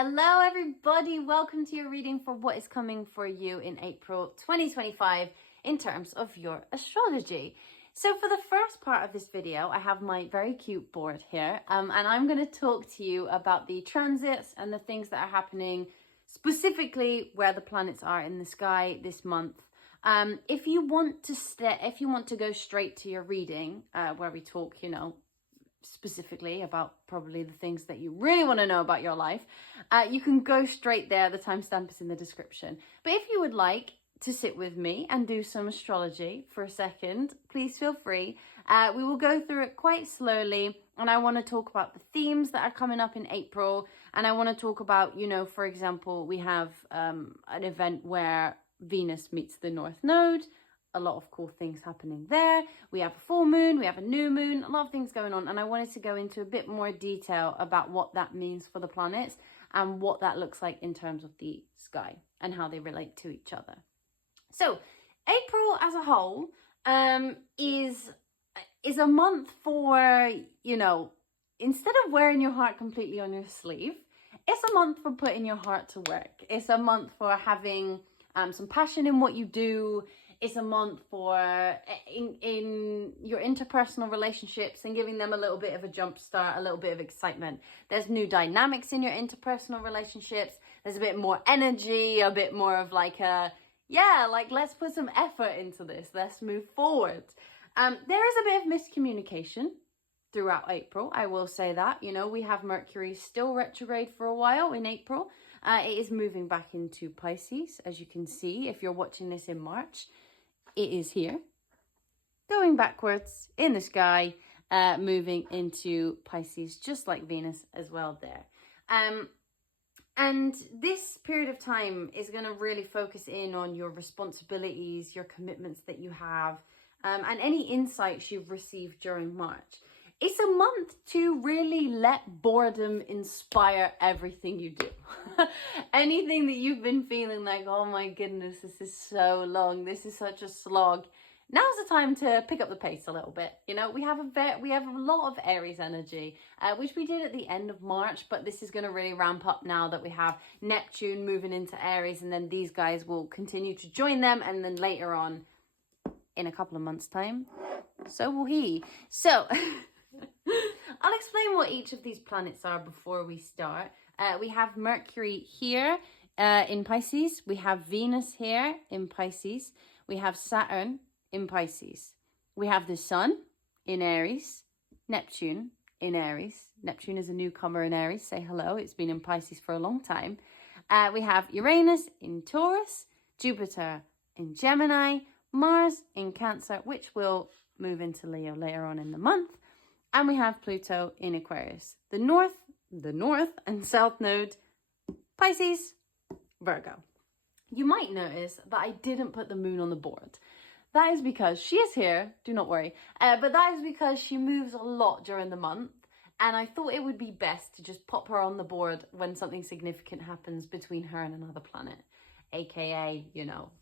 Hello everybody, welcome to your reading for what is coming for you in April 2025 in terms of your astrology. So for the first part of this video, I have my very cute board here and I'm going to talk to you about the transits and the things that are happening, specifically where the planets are in the sky this month. If you want to go straight to your reading, where we talk, specifically about probably the things that you really want to know about your life, you can go straight there. The timestamp is in the description. But if you would like to sit with me and do some astrology for a second, please feel free. We will go through it quite slowly, and I want to talk about the themes that are coming up in April, and I want to talk about, for example, we have an event where Venus meets the North Node. A lot of cool things happening there. We have a full moon, we have a new moon, a lot of things going on. And I wanted to go into a bit more detail about what that means for the planets and what that looks like in terms of the sky and how they relate to each other. So April as a whole is a month for, instead of wearing your heart completely on your sleeve, it's a month for putting your heart to work. It's a month for having some passion in what you do. It's a month for in your interpersonal relationships and giving them a little bit of a jump start, a little bit of excitement. There's new dynamics in your interpersonal relationships. There's a bit more energy, a bit more of let's put some effort into this. Let's move forward. There is a bit of miscommunication throughout April. I will say that, we have Mercury still retrograde for a while in April. It is moving back into Pisces, as you can see, if you're watching this in March. It is here, going backwards in the sky, moving into Pisces, just like Venus as well there. And this period of time is going to really focus in on your responsibilities, your commitments that you have, and any insights you've received during March. It's a month to really let boredom inspire everything you do. Anything that you've been feeling like, oh my goodness, this is so long, this is such a slog. Now's the time to pick up the pace a little bit. We have a lot of Aries energy, which we did at the end of March, but this is going to really ramp up now that we have Neptune moving into Aries, and then these guys will continue to join them, and then later on, in a couple of months' time, so will he. So I'll explain what each of these planets are before we start. We have Mercury here in Pisces. We have Venus here in Pisces. We have Saturn in Pisces. We have the Sun in Aries. Neptune in Aries. Neptune is a newcomer in Aries. Say hello. It's been in Pisces for a long time. We have Uranus in Taurus. Jupiter in Gemini. Mars in Cancer, which will move into Leo later on in the month. And we have Pluto in Aquarius. The North and South Node, Pisces, Virgo. You might notice that I didn't put the moon on the board. That is because she is here, do not worry, but that is because she moves a lot during the month, and I thought it would be best to just pop her on the board when something significant happens between her and another planet. AKA,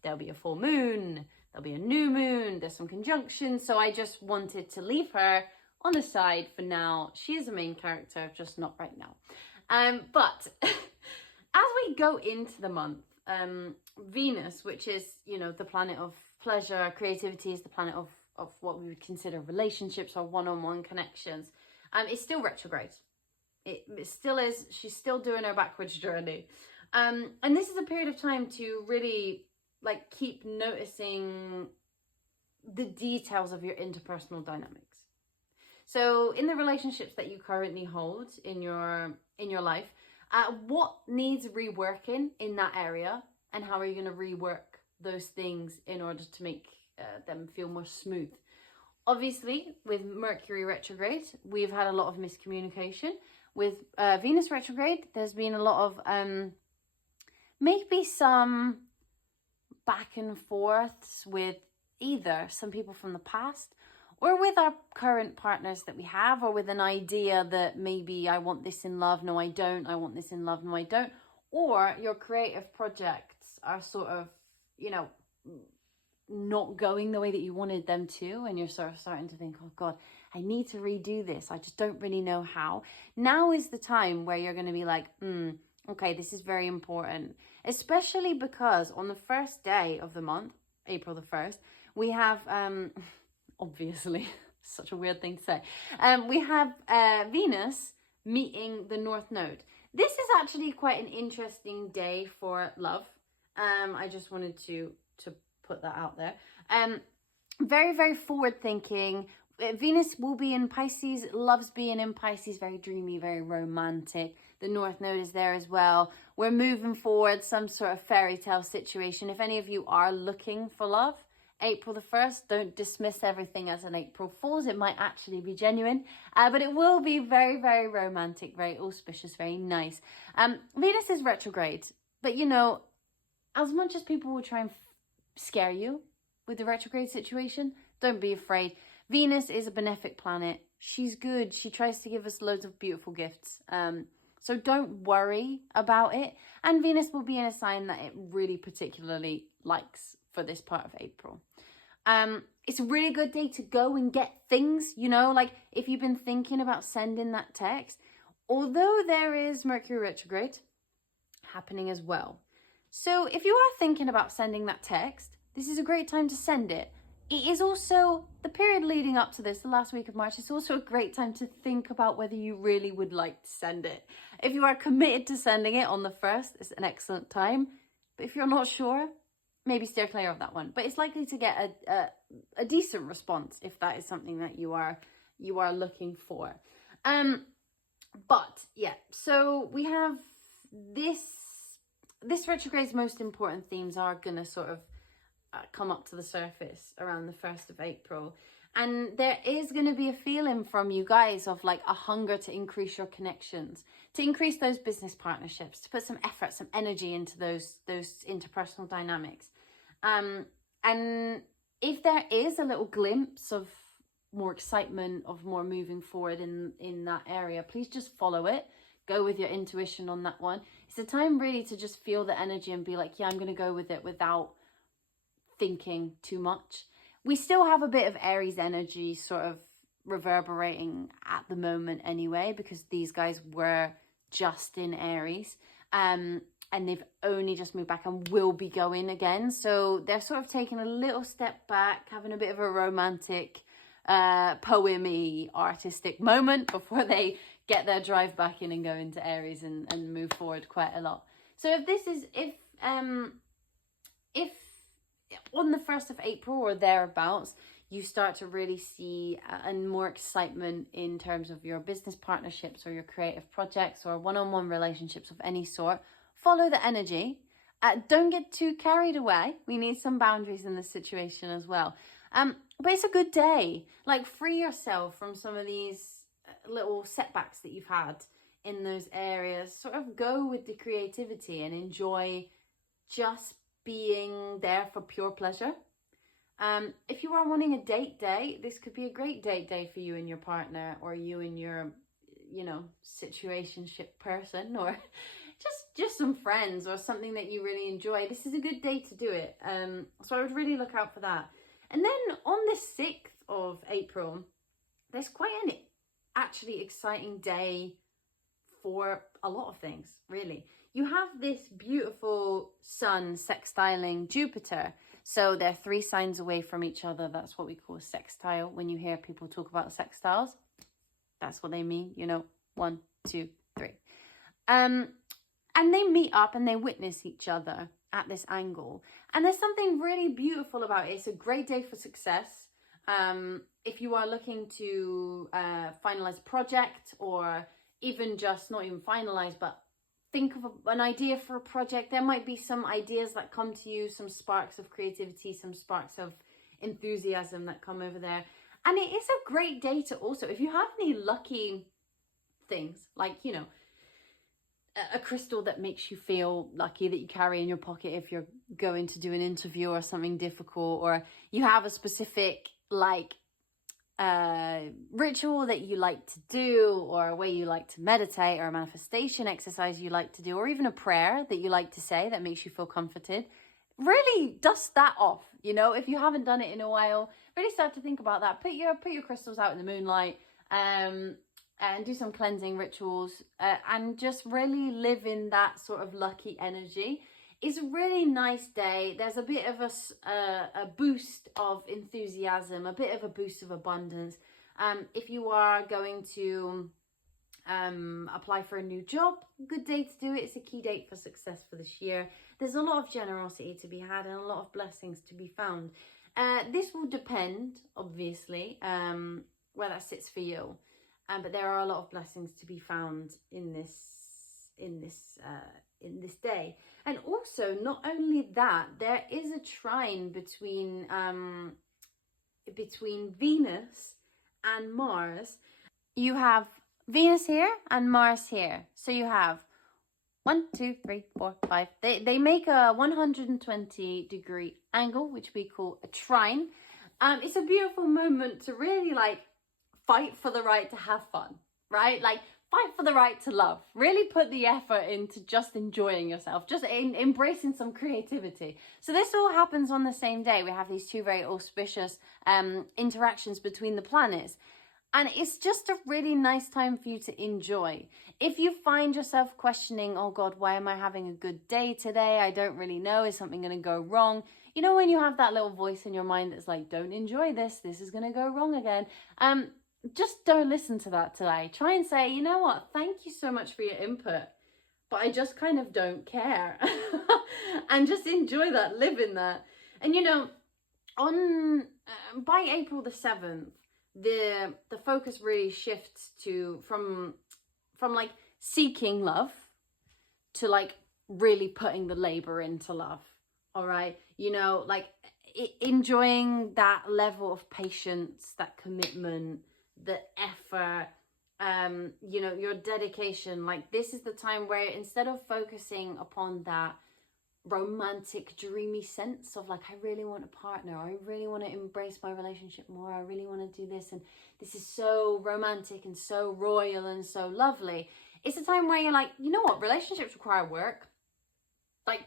there'll be a full moon, there'll be a new moon, there's some conjunctions, so I just wanted to leave her on the side for now. She is a main character, just not right now. But as we go into the month, Venus, which is, the planet of pleasure, creativity, is the planet of what we would consider relationships or one-on-one connections, is still retrograde. It still is. She's still doing her backwards journey. And this is a period of time to really keep noticing the details of your interpersonal dynamics. So in the relationships that you currently hold in your life, what needs reworking in that area, and how are you going to rework those things in order to make them feel more smooth? Obviously, with Mercury retrograde, we've had a lot of miscommunication. With Venus retrograde, there's been a lot of maybe some back and forths with either some people from the past, or with our current partners that we have, or with an idea that maybe I want this in love, no I don't, I want this in love, no I don't, or your creative projects are sort of, not going the way that you wanted them to, and you're sort of starting to think, oh God, I need to redo this, I just don't really know how. Now is the time where you're going to be like, Okay, this is very important, especially because on the first day of the month, April the 1st, we have, obviously, such a weird thing to say, we have Venus meeting the North Node. This is actually quite an interesting day for love. I just wanted to put that out there. Very, very forward thinking. Venus will be in Pisces, loves being in Pisces, very dreamy, very romantic. The North Node is there as well. We're moving forward, some sort of fairy tale situation. If any of you are looking for love, April the 1st, don't dismiss everything as an April Fool's. It might actually be genuine, but it will be very, very romantic, very auspicious, very nice. Venus is retrograde, but you know, as much as people will try and scare you with the retrograde situation, don't be afraid. Venus is a benefic planet. She's good. She tries to give us loads of beautiful gifts. So don't worry about it. And Venus will be in a sign that it really particularly likes for this part of April. It's a really good day to go and get things, you know, like if you've been thinking about sending that text, although there is Mercury retrograde happening as well. So if you are thinking about sending that text, this is a great time to send it. It is also the period leading up to this, the last week of March. It's also a great time to think about whether you really would like to send it. If you are committed to sending it on the 1st, it's an excellent time. But if you're not sure, maybe steer clear of that one. But it's likely to get a decent response if that is something that you are looking for. But yeah, so we have this retrograde's most important themes are going to sort of come up to the surface around the 1st of April. And there is going to be a feeling from you guys of like a hunger to increase your connections, to increase those business partnerships, to put some effort, some energy into those interpersonal dynamics. And if there is a little glimpse of more excitement, of more moving forward in that area, please just follow it. Go with your intuition on that one. It's a time really to just feel the energy and be like, yeah, I'm going to go with it without thinking too much. We still have a bit of Aries energy sort of reverberating at the moment anyway, because these guys were just in Aries, and they've only just moved back and will be going again. So they're sort of taking a little step back, having a bit of a romantic, poemy, artistic moment before they get their drive back in and go into Aries and move forward quite a lot. So if on the 1st of April or thereabouts, you start to really see and more excitement in terms of your business partnerships or your creative projects or one-on-one relationships of any sort, follow the energy. Don't get too carried away. We need some boundaries in this situation as well. But it's a good day. Like, free yourself from some of these little setbacks that you've had in those areas. Sort of go with the creativity and enjoy just being there for pure pleasure. If you are wanting a date day, this could be a great date day for you and your partner, or you and your, you know, situationship person, or just some friends or something that you really enjoy. This is a good day to do it. So I would really look out for that. And then on the 6th of April, there's quite an actually exciting day for a lot of things, really. You have this beautiful sun sextiling Jupiter. So they're 3 signs away from each other. That's what we call a sextile. When you hear people talk about sextiles, that's what they mean, you know, 1, 2, 3. And they meet up and they witness each other at this angle. And there's something really beautiful about it. It's a great day for success. If you are looking to finalize a project, or even just not even finalize, but think of an idea for a project, there might be some ideas that come to you, some sparks of creativity, some sparks of enthusiasm that come over there. And it is a great day to also, if you have any lucky things, like, you know, a crystal that makes you feel lucky that you carry in your pocket if you're going to do an interview or something difficult, or you have a specific like ritual that you like to do, or a way you like to meditate, or a manifestation exercise you like to do, or even a prayer that you like to say that makes you feel comforted, really dust that off. You know, if you haven't done it in a while, really start to think about that. Put your crystals out in the moonlight, and do some cleansing rituals, and just really live in that sort of lucky energy. It's a really nice day. There's a bit of a boost of enthusiasm, a bit of a boost of abundance. If you are going to apply for a new job, good day to do it. It's a key date for success for this year. There's a lot of generosity to be had and a lot of blessings to be found. This will depend, obviously, where that sits for you. But there are a lot of blessings to be found in this day. And also, not only that, there is a trine between Venus and Mars. You have Venus here and Mars here. So you have 1, 2, 3, 4, 5. They make a 120-degree angle, which we call a trine. It's a beautiful moment to really fight for the right to have fun, right? Fight for the right to love. Really put the effort into just enjoying yourself, just embracing some creativity. So this all happens on the same day. We have these two very auspicious interactions between the planets. And it's just a really nice time for you to enjoy. If you find yourself questioning, oh God, why am I having a good day today? I don't really know. Is something going to go wrong? You know, when you have that little voice in your mind that's like, don't enjoy this. This is going to go wrong again. Just don't listen to that today. Try and say, you know what? Thank you so much for your input, but I just kind of don't care. And just enjoy that, live in that. And you know, by April the 7th, the focus really shifts to from seeking love to really putting the labor into love. All right, you know, enjoying that level of patience, that commitment, the effort, you know, your dedication. This is the time where instead of focusing upon that romantic, dreamy sense of I really want a partner, I really want to embrace my relationship more, I really want to do this, and this is so romantic and so royal and so lovely. It's a time where you're like, you know what, relationships require work.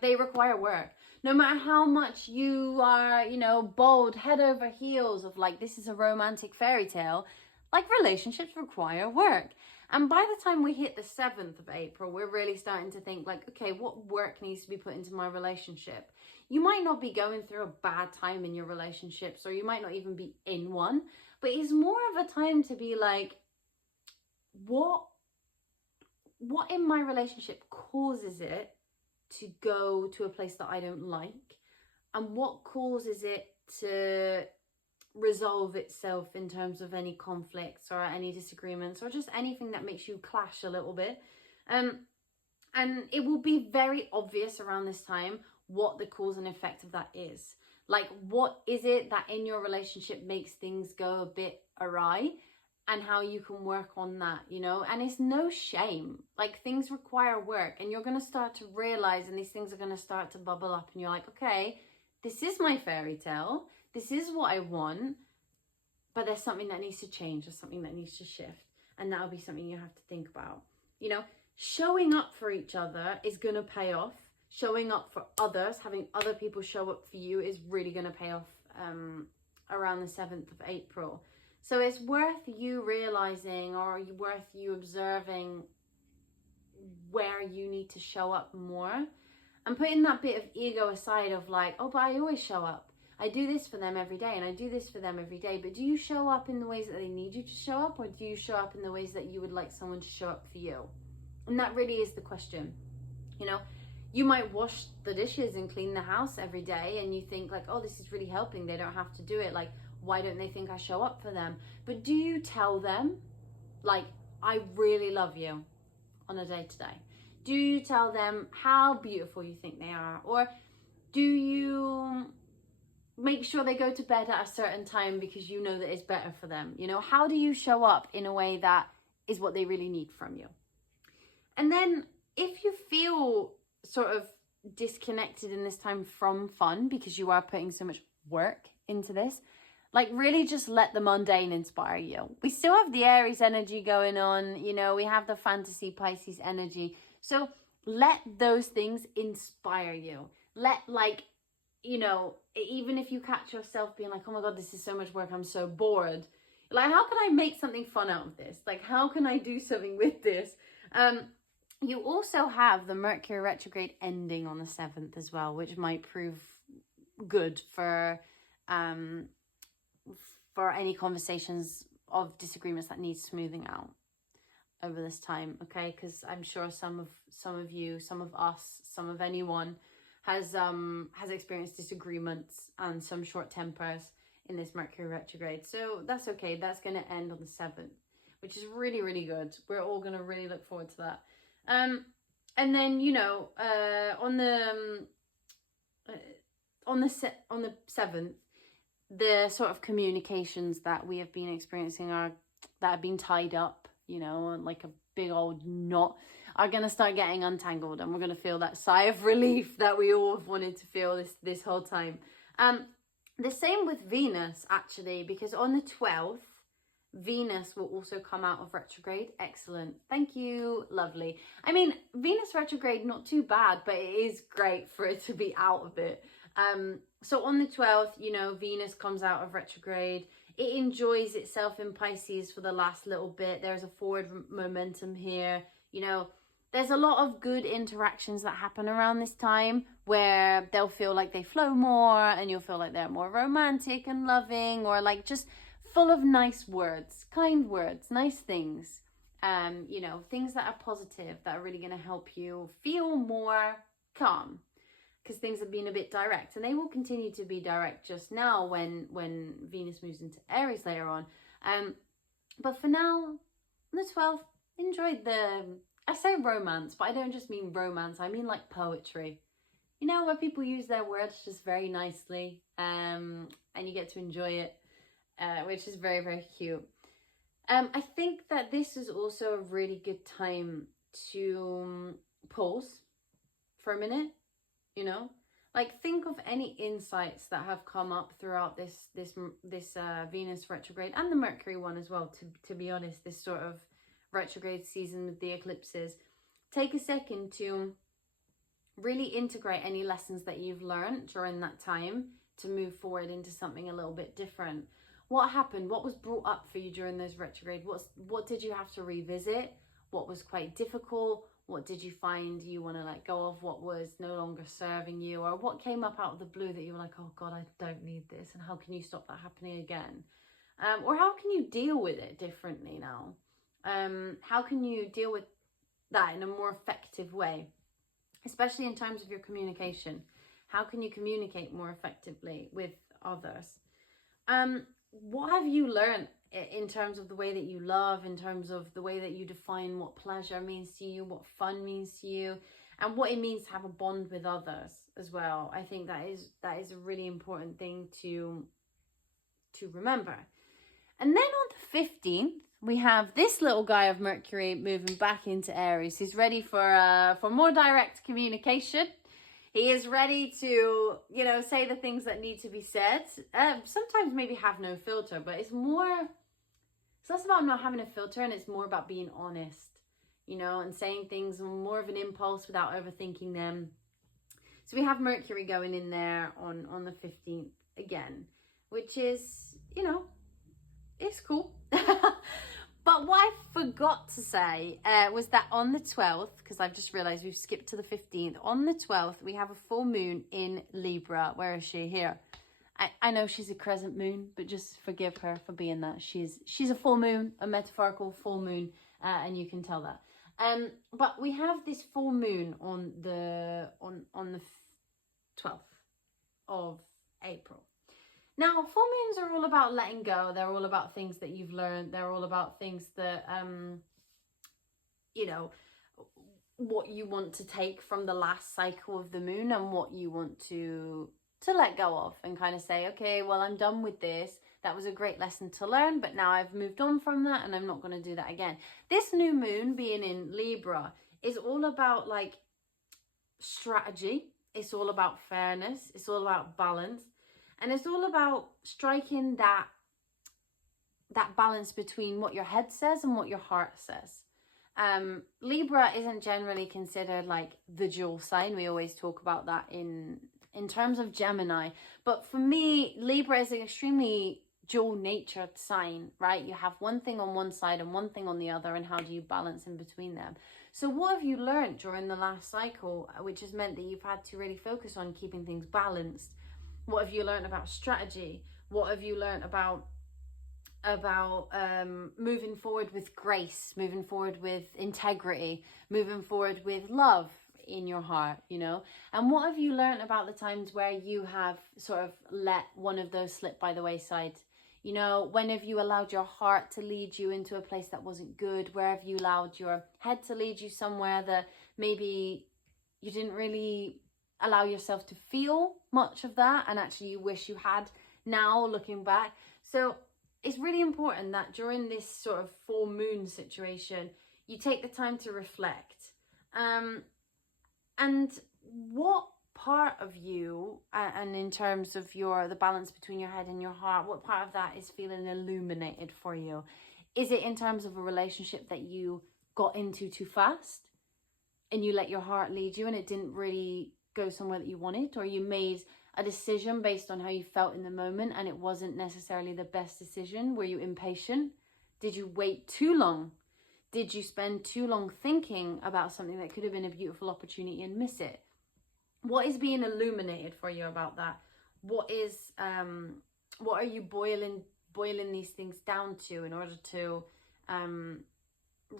They require work. No matter how much you are, you know, bold, head over heels of this is a romantic fairy tale, relationships require work. And by the time we hit the 7th of April, we're really starting to think okay, what work needs to be put into my relationship? You might not be going through a bad time in your relationships, or you might not even be in one, but it's more of a time to be what in my relationship causes it to go to a place that I don't like? And what causes it to resolve itself in terms of any conflicts or any disagreements or just anything that makes you clash a little bit? And it will be very obvious around this time what the cause and effect of that is. What is it that in your relationship makes things go a bit awry, and how you can work on that, you know? And it's no shame. Things require work, and you're going to start to realize, and these things are going to start to bubble up, and you're like, okay, this is my fairy tale. This is what I want, but there's something that needs to change. There's something that needs to shift. And that'll be something you have to think about. You know, showing up for each other is going to pay off. Showing up for others, having other people show up for you is really going to pay off around the 7th of April. So it's worth you realizing, or worth you observing where you need to show up more, and putting that bit of ego aside of oh, but I always show up. I do this for them every day, and I do this for them every day. But do you show up in the ways that they need you to show up, or do you show up in the ways that you would like someone to show up for you? And that really is the question. You know, you might wash the dishes and clean the house every day, and you think oh, this is really helping. They don't have to do it. Why don't they think I show up for them? But do you tell them, I really love you on a day-to-day? Do you tell them how beautiful you think they are? Or do you make sure they go to bed at a certain time because you know that it's better for them? You know, how do you show up in a way that is what they really need from you? And then if you feel sort of disconnected in this time from fun because you are putting so much work into this, really just let the mundane inspire you. We still have the Aries energy going on, you know, we have the fantasy Pisces energy. So let those things inspire you. Let you know, even if you catch yourself being oh my God, this is so much work, I'm so bored, Like, how can I make something fun out of this? Like, how can I do something with this? You also have the Mercury retrograde ending on the 7th as well, which might prove good for any conversations of disagreements that need smoothing out over this time, okay? Because I'm sure some of you, some of us, some of anyone has experienced disagreements and some short tempers in this Mercury retrograde. So that's okay. That's going to end on the 7th, which is really, really good. We're all going to really look forward to that. And then, you know, on the 7th, the sort of communications that we have been experiencing that have been tied up, you know, like a big old knot, are going to start getting untangled, and we're going to feel that sigh of relief that we all have wanted to feel this whole time. The same with Venus, actually, because on the 12th, Venus will also come out of retrograde. Excellent. Thank you. Lovely. I mean, Venus retrograde, not too bad, but it is great for it to be out of it. So on the 12th, you know, Venus comes out of retrograde. It enjoys itself in Pisces for the last little bit. There's a forward momentum here. You know, there's a lot of good interactions that happen around this time where they'll feel like they flow more, and you'll feel like they're more romantic and loving, or like just full of nice words, kind words, nice things. You know, things that are positive, that are really going to help you feel more calm, because things have been a bit direct, and they will continue to be direct just now when Venus moves into Aries later on. But for now, on the 12th, enjoy I say romance, but I don't just mean romance, I mean like poetry. You know, where people use their words just very nicely, and you get to enjoy it, which is very, very cute. I think that this is also a really good time to pause for a minute, you know? Like, think of any insights that have come up throughout this Venus retrograde, and the Mercury one as well, to be honest, this sort of retrograde season with the eclipses. Take a second to really integrate any lessons that you've learned during that time to move forward into something a little bit different. What happened? What was brought up for you during those retrograde? What did you have to revisit? What was quite difficult? What did you find you want to let go of? What was no longer serving you? Or what came up out of the blue that you were like, oh God, I don't need this. And how can you stop that happening again? Or how can you deal with it differently now? How can you deal with that in a more effective way? Especially in terms of your communication. How can you communicate more effectively with others? What have you learned in terms of the way that you love, in terms of the way that you define what pleasure means to you, what fun means to you, and what it means to have a bond with others as well? I think that is a really important thing to remember. And then on the 15th, we have this little guy of Mercury moving back into Aries. He's ready for more direct communication. He is ready to, you know, say the things that need to be said. Sometimes maybe have no filter, but it's less about not having a filter, and it's more about being honest, you know, and saying things more of an impulse without overthinking them. So we have Mercury going in there on the 15th again, which is, you know, it's cool. But what I forgot to say was that on the 12th, because I've just realized we've skipped to the 15th, on the 12th, we have a full moon in Libra. Where is she? Here. I know she's a crescent moon, but just forgive her for being that. She's a full moon, a metaphorical full moon, and you can tell that. But we have this full moon on the 12th of April. Now, full moons are all about letting go. They're all about things that you've learned. They're all about things that, you know, what you want to take from the last cycle of the moon, and what you want to let go of, and kind of say, okay, well, I'm done with this. That was a great lesson to learn, but now I've moved on from that, and I'm not going to do that again. This new moon being in Libra is all about like strategy. It's all about fairness. It's all about balance. And it's all about striking that balance between what your head says and what your heart says. Libra isn't generally considered like the dual sign. We always talk about that in terms of Gemini. But for me, Libra is an extremely dual natured sign, right? You have one thing on one side and one thing on the other, and how do you balance in between them? So what have you learned during the last cycle, which has meant that you've had to really focus on keeping things balanced? What have you learned about strategy? What have you learned about moving forward with grace, moving forward with integrity, moving forward with love in your heart, you know? And what have you learned about the times where you have sort of let one of those slip by the wayside? You know, when have you allowed your heart to lead you into a place that wasn't good? Where have you allowed your head to lead you somewhere that maybe you didn't really allow yourself to feel much of that, and actually you wish you had now looking back? So it's really important that during this sort of full moon situation, you take the time to reflect. And what part of you, and in terms of the balance between your head and your heart, what part of that is feeling illuminated for you? Is it in terms of a relationship that you got into too fast and you let your heart lead you and it didn't really go somewhere that you wanted? Or you made a decision based on how you felt in the moment and it wasn't necessarily the best decision? Were you impatient? Did you wait too long? Did you spend too long thinking about something that could have been a beautiful opportunity and miss it? What is being illuminated for you about that? What are you boiling these things down to in order to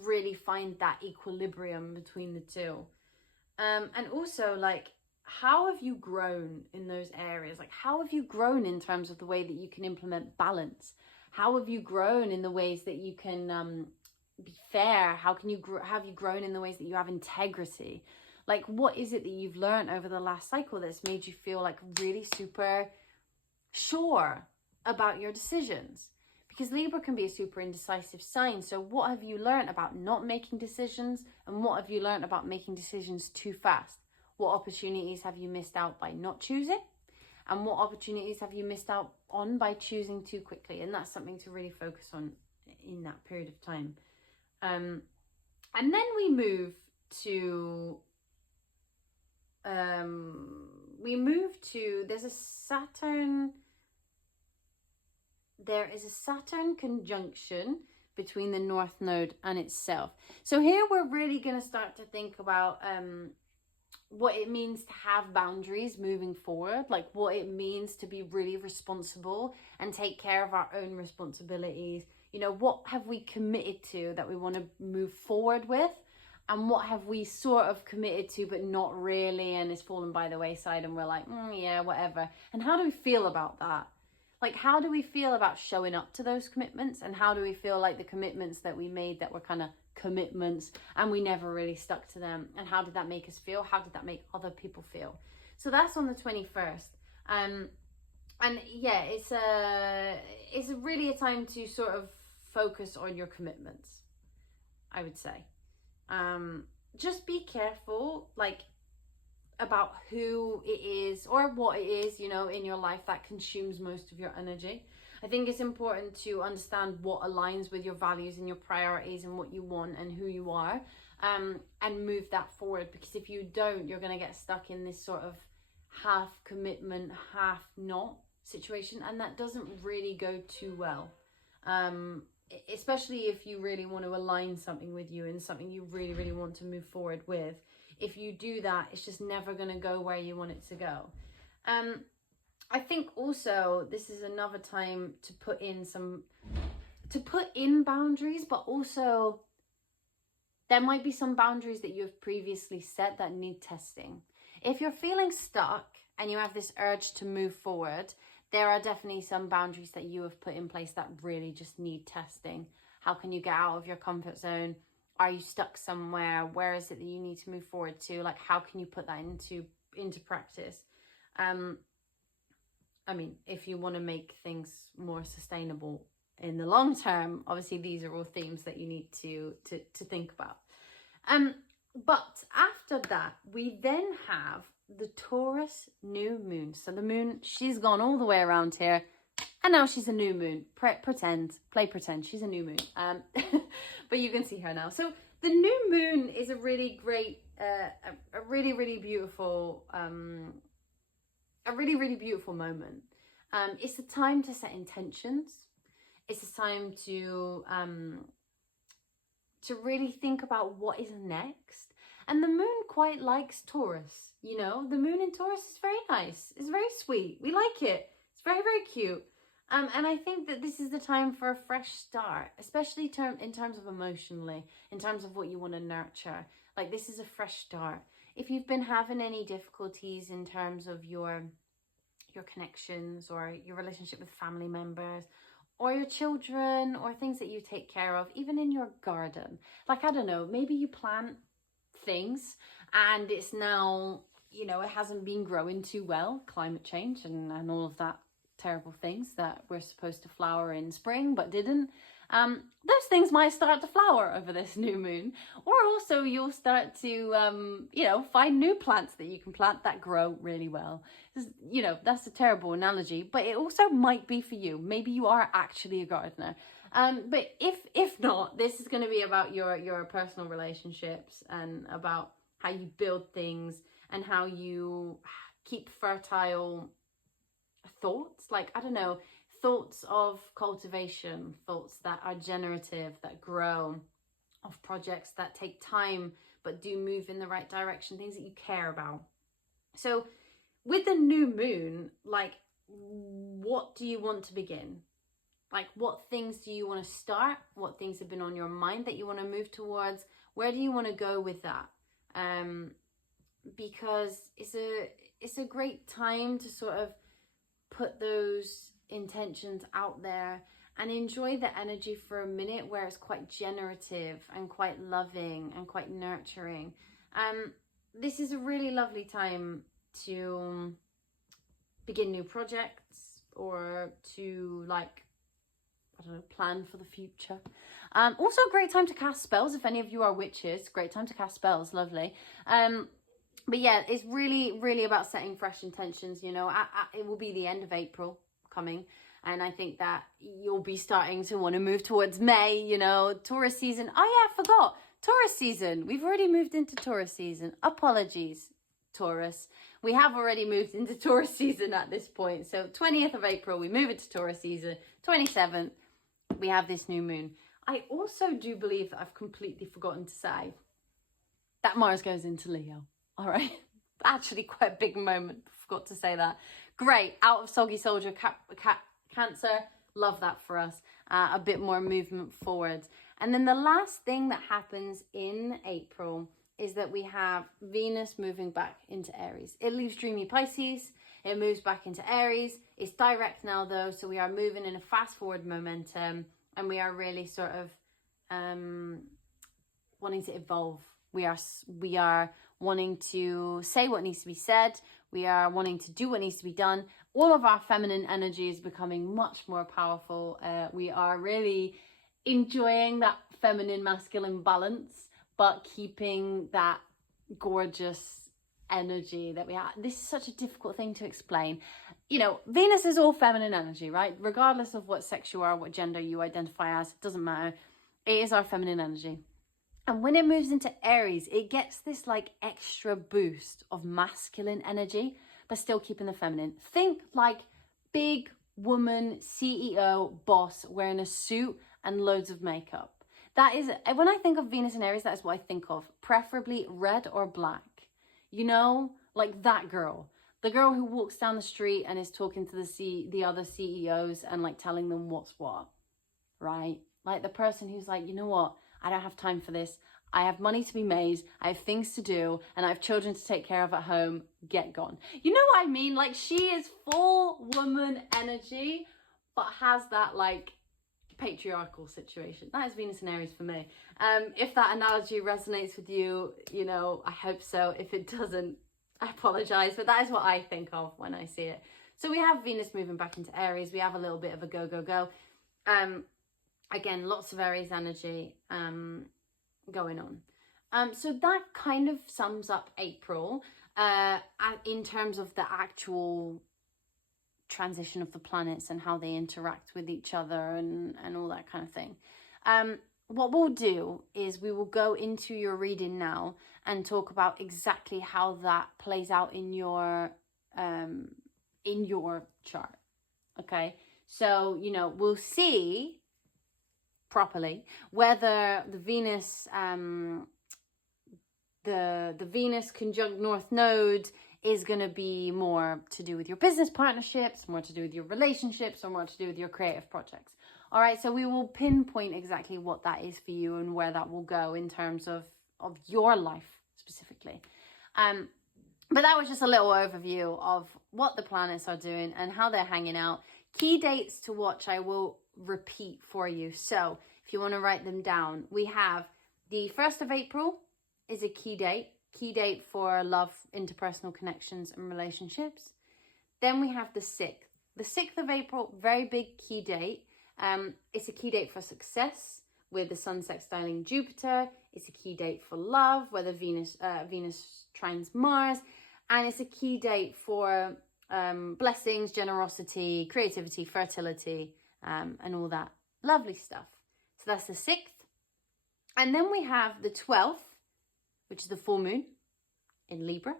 really find that equilibrium between the two? And also, like, how have you grown in those areas? Like, how have you grown in terms of the way that you can implement balance? How have you grown in the ways that you can be fair? How can you have you grown in the ways that you have integrity? Like, what is it that you've learned over the last cycle that's made you feel like really super sure about your decisions? Because Libra can be a super indecisive sign. So what have you learned about not making decisions, and what have you learned about making decisions too fast? What opportunities have you missed out by not choosing? And what opportunities have you missed out on by choosing too quickly? And that's something to really focus on in that period of time. And then we move to there is a Saturn conjunction between the North Node and itself. So here we're really going to start to think about what it means to have boundaries moving forward, like what it means to be really responsible and take care of our own responsibilities. You know, what have we committed to that we want to move forward with? And what have we sort of committed to, but not really, and it's fallen by the wayside, and we're like, yeah, whatever. And how do we feel about that? Like, how do we feel about showing up to those commitments? And how do we feel like the commitments that we made that were kind of commitments and we never really stuck to them? And how did that make us feel? How did that make other people feel? So that's on the 21st. And yeah, it's really a time to sort of focus on your commitments, I would say. Just be careful, like, about who it is or what it is, you know, in your life that consumes most of your energy. I think it's important to understand what aligns with your values and your priorities and what you want and who you are, and move that forward. Because if you don't, you're going to get stuck in this sort of half commitment, half not situation, and that doesn't really go too well. Especially if you really want to align something with you and something you really, really want to move forward with. If you do that, it's just never going to go where you want it to go. I think also this is another time to put in boundaries, but also there might be some boundaries that you have previously set that need testing. If you're feeling stuck and you have this urge to move forward, there are definitely some boundaries that you have put in place that really just need testing. How can you get out of your comfort zone? Are you stuck somewhere? Where is it that you need to move forward to? Like, how can you put that into practice? I mean, if you want to make things more sustainable in the long term, obviously these are all themes that you need to think about. But after that, we then have the Taurus new moon. So the moon, she's gone all the way around here, and now she's a new moon. Play pretend she's a new moon. But you can see her now. So the new moon is a really great, a really, really beautiful moment. It's a time to set intentions. It's a time to really think about what is next. And the moon quite likes Taurus, you know. The moon in Taurus is very nice. It's very sweet. We like it. It's very, very cute. And I think that this is the time for a fresh start, especially in terms of emotionally, in terms of what you want to nurture. Like, this is a fresh start. If you've been having any difficulties in terms of your connections or your relationship with family members or your children or things that you take care of, even in your garden. Like, I don't know, maybe you plant things and it's now, you know, it hasn't been growing too well, climate change and all of that terrible things that were supposed to flower in spring but didn't. Those things might start to flower over this new moon, or also you'll start to you know, find new plants that you can plant that grow really well. You know, that's a terrible analogy, but it also might be for you. Maybe you are actually a gardener. But if not, this is going to be about your personal relationships and about how you build things and how you keep fertile thoughts. Like, I don't know, thoughts of cultivation, thoughts that are generative, that grow, of projects that take time but do move in the right direction, things that you care about. So with the new moon, like, what do you want to begin? Like, what things do you want to start? What things have been on your mind that you want to move towards? Where do you want to go with that? Because it's a great time to sort of put those intentions out there and enjoy the energy for a minute where it's quite generative and quite loving and quite nurturing. This is a really lovely time to begin new projects or to, like, I don't know, plan for the future. Also a great time to cast spells. If any of you are witches, great time to cast spells, lovely. But yeah, it's really, really about setting fresh intentions, you know. It will be the end of April coming, and I think that you'll be starting to want to move towards May, you know, Taurus season. Oh yeah, I forgot. Taurus season. We've already moved into Taurus season. Apologies, Taurus. We have already moved into Taurus season at this point. So 20th of April, we move into Taurus season. 27th, we have this new moon. I also do believe that I've completely forgotten to say that Mars goes into Leo. All right, actually quite a big moment. Forgot to say that. Great, out of Soggy Soldier, Cancer. Love that for us. A bit more movement forward. And then the last thing that happens in April is that we have Venus moving back into Aries. It leaves dreamy Pisces. It moves back into Aries. It's direct now though, so we are moving in a fast forward momentum, and we are really sort of wanting to evolve. We are wanting to say what needs to be said. We are wanting to do what needs to be done. All of our feminine energy is becoming much more powerful. We are really enjoying that feminine masculine balance, but keeping that gorgeous energy that we have. This is such a difficult thing to explain. You know, Venus is all feminine energy, right? Regardless of what sex you are, what gender you identify as, it doesn't matter. It is our feminine energy. And when it moves into Aries, it gets this like extra boost of masculine energy, but still keeping the feminine. Think like big woman, CEO, boss wearing a suit and loads of makeup. That is, when I think of Venus and Aries, that is what I think of. Preferably red or black. You know, like that girl. The girl who walks down the street and is talking to the other CEOs and like telling them what's what, right? Like the person who's like, you know what? I don't have time for this. I have money to be made. I have things to do, and I have children to take care of at home. Get gone. You know what I mean? Like, she is full woman energy, but has that like patriarchal situation. That is Venus and Aries for me. If that analogy resonates with you, you know, I hope so. If it doesn't, I apologize, but that is what I think of when I see it. So we have Venus moving back into Aries. We have a little bit of a go, go, go. Again, lots of Aries energy going on. So that kind of sums up April in terms of the actual transition of the planets and how they interact with each other and all that kind of thing. What we'll do is we will go into your reading now and talk about exactly how that plays out in your chart. Okay, so, you know, we'll see properly whether the Venus, the Venus conjunct North Node is going to be more to do with your business partnerships, more to do with your relationships, or more to do with your creative projects. All right, so we will pinpoint exactly what that is for you and where that will go in terms of your life specifically. But that was just a little overview of what the planets are doing and how they're hanging out. Key dates to watch, I will repeat for you. So if you want to write them down, we have the 1st of April is a key date for love, interpersonal connections and relationships. Then we have the 6th. The 6th of April, very big key date. It's a key date for success with the Sun sextiling Jupiter. It's a key date for love, where the Venus trines Mars. And it's a key date for blessings, generosity, creativity, fertility, and all that lovely stuff. So that's the 6th. And then we have the 12th, which is the full moon in Libra,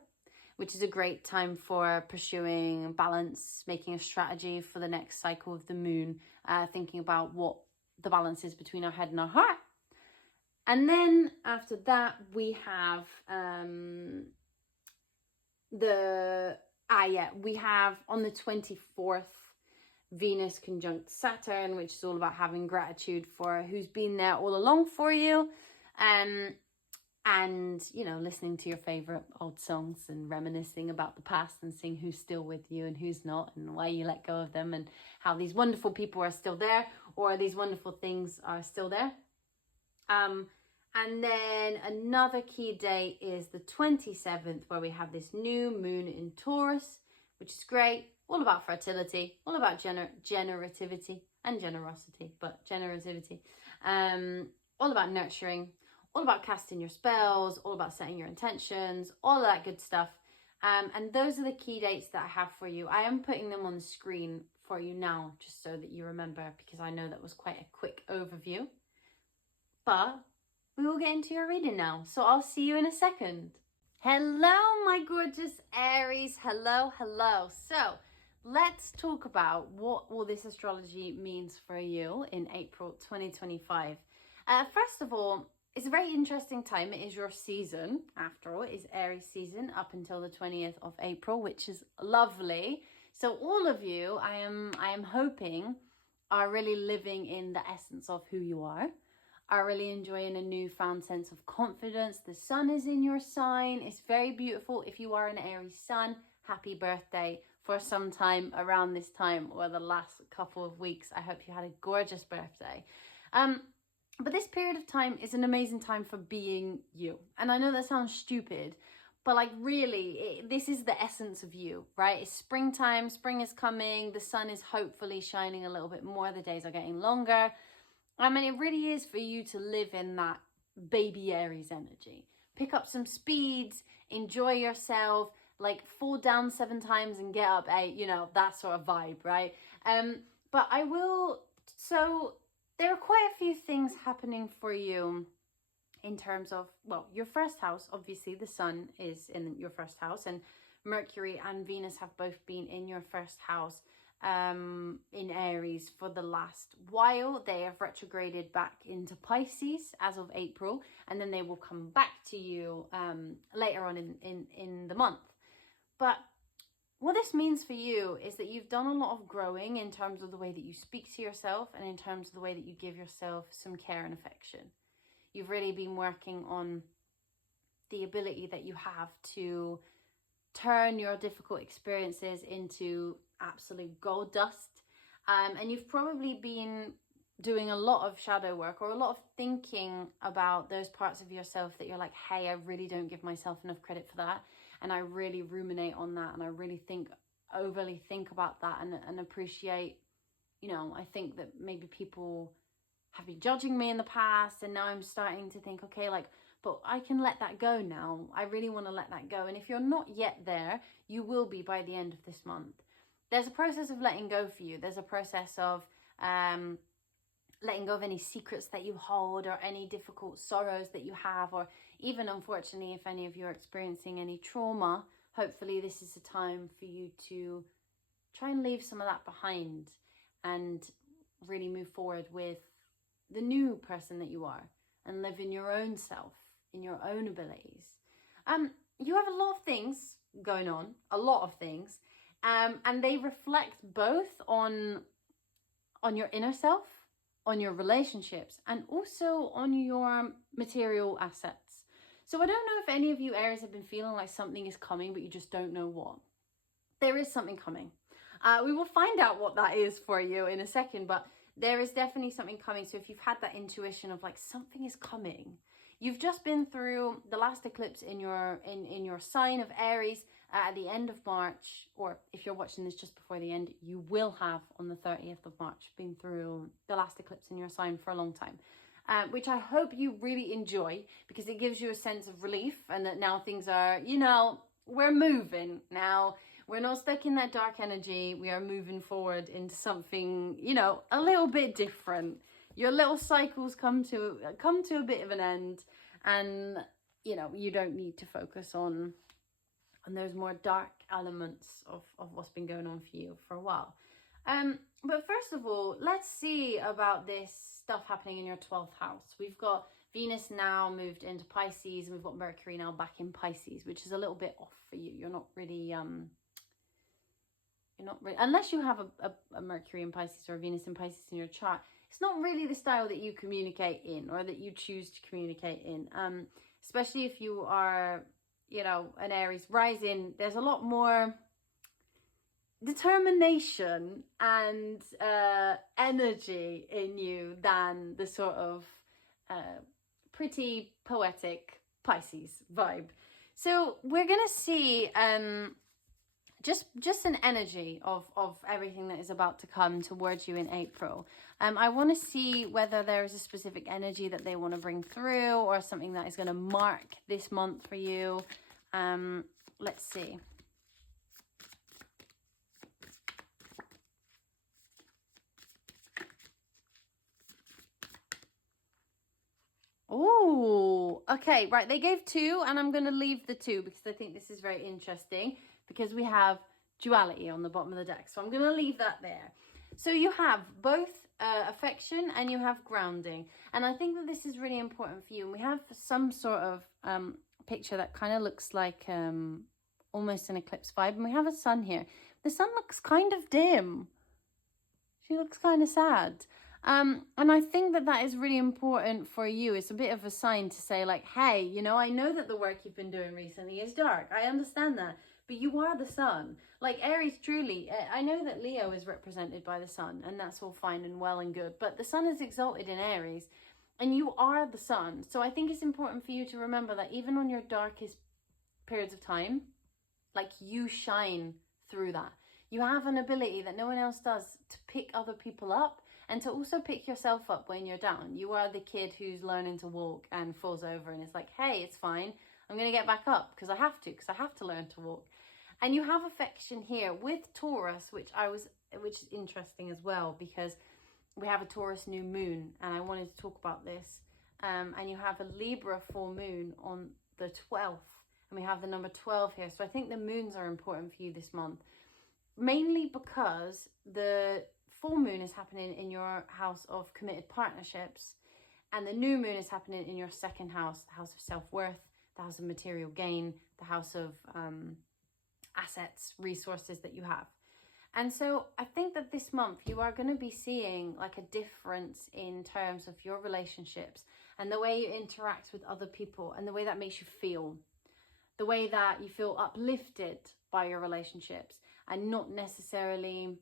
which is a great time for pursuing balance, making a strategy for the next cycle of the moon, thinking about what the balance is between our head and our heart. And then after that, we have we have on the 24th, Venus conjunct Saturn, which is all about having gratitude for who's been there all along for you. And, you know, listening to your favorite old songs and reminiscing about the past and seeing who's still with you and who's not and why you let go of them and how these wonderful people are still there or these wonderful things are still there. And then another key date is the 27th, where we have this new moon in Taurus, which is great. All about fertility, all about generativity and generosity, but generativity. All about nurturing, all about casting your spells, all about setting your intentions, all of that good stuff. And those are the key dates that I have for you. I am putting them on the screen for you now, just so that you remember, because I know that was quite a quick overview. But we will get into your reading now. So I'll see you in a second. Hello, my gorgeous Aries. Hello, hello. So let's talk about what all this astrology means for you in April 2025. First of all, it's a very interesting time. It is your season, after all. It is Aries season up until the 20th of April, which is lovely. So all of you, I am hoping, are really living in the essence of who you are really enjoying a newfound sense of confidence. The sun is in your sign. It's very beautiful. If you are an Aries sun, happy birthday for some time around this time or the last couple of weeks. I hope you had a gorgeous birthday. But this period of time is an amazing time for being you. And I know that sounds stupid, but like really, this is the essence of you, right? It's springtime, spring is coming, the sun is hopefully shining a little bit more, the days are getting longer. I mean, it really is for you to live in that baby Aries energy. Pick up some speeds, enjoy yourself, like fall down 7 times and get up 8, you know, that sort of vibe, right? But so there are quite a few things happening for you in terms of, well, your first house. Obviously, the sun is in your first house, and Mercury and Venus have both been in your first house in Aries for the last while. They have retrograded back into Pisces as of April, and then they will come back to you later on in the month. But what this means for you is that you've done a lot of growing in terms of the way that you speak to yourself and in terms of the way that you give yourself some care and affection. You've really been working on the ability that you have to turn your difficult experiences into absolute gold dust. And you've probably been doing a lot of shadow work or a lot of thinking about those parts of yourself that you're like, hey, I really don't give myself enough credit for that. And I really ruminate on that. And I really overly think about that and appreciate, you know, I think that maybe people have been judging me in the past. And now I'm starting to think, okay, like, but I can let that go now. I really want to let that go. And if you're not yet there, you will be by the end of this month. There's a process of letting go for you. There's a process of letting go of any secrets that you hold or any difficult sorrows that you have, or even, unfortunately, if any of you are experiencing any trauma, hopefully this is a time for you to try and leave some of that behind and really move forward with the new person that you are and live in your own self, in your own abilities. You have a lot of things going on, a lot of things, and they reflect both on your inner self, on your relationships, and also on your material assets. So I don't know if any of you Aries have been feeling like something is coming, but you just don't know what. There is something coming. We will find out what that is for you in a second, but there is definitely something coming. So if you've had that intuition of like something is coming, you've just been through the last eclipse in your sign of Aries at the end of March, or if you're watching this just before the end, you will have on the 30th of March been through the last eclipse in your sign for a long time, which I hope you really enjoy, because it gives you a sense of relief and that now things are, you know, we're moving now. We're not stuck in that dark energy. We are moving forward into something, you know, a little bit different. Your little cycles come to a bit of an end, and you know, you don't need to focus on those more dark elements of what's been going on for you for a while. But first of all, let's see about this stuff happening in your 12th house. We've got Venus now moved into Pisces, and we've got Mercury now back in Pisces, which is a little bit off for you. You're not really unless you have a Mercury in Pisces or a Venus in Pisces in your chart, it's not really the style that you communicate in or that you choose to communicate in. Especially if you are, you know, an Aries rising, there's a lot more determination and energy in you than the sort of pretty poetic Pisces vibe. So we're going to see just an energy of everything that is about to come towards you in April. I want to see whether there is a specific energy that they want to bring through, or something that is going to mark this month for you. Let's see. Oh, okay, right. They gave 2, and I'm going to leave the 2 because I think this is very interesting, because we have duality on the bottom of the deck. So I'm going to leave that there. So you have both affection and you have grounding. And I think that this is really important for you. And we have some sort of picture that kind of looks like almost an eclipse vibe. And we have a sun here. The sun looks kind of dim. She looks kind of sad. And I think that that is really important for you. It's a bit of a sign to say like, hey, you know, I know that the work you've been doing recently is dark. I understand that. But you are the sun. Like Aries, truly, I know that Leo is represented by the sun, and that's all fine and well and good. But the sun is exalted in Aries, and you are the sun. So I think it's important for you to remember that even on your darkest periods of time, like, you shine through that. You have an ability that no one else does to pick other people up, and to also pick yourself up when you're down. You are the kid who's learning to walk and falls over, and it's like, hey, it's fine. I'm going to get back up because I have to learn to walk. And you have affection here with Taurus, which is interesting as well, because we have a Taurus new moon, and I wanted to talk about this. And you have a Libra full moon on the 12th, and we have the number 12 here. So I think the moons are important for you this month, mainly because the full moon is happening in your house of committed partnerships, and the new moon is happening in your second house, the house of self-worth, the house of material gain, the house of assets, resources that you have. And so I think that this month you are going to be seeing like a difference in terms of your relationships and the way you interact with other people, and the way that makes you feel, the way that you feel uplifted by your relationships and not necessarily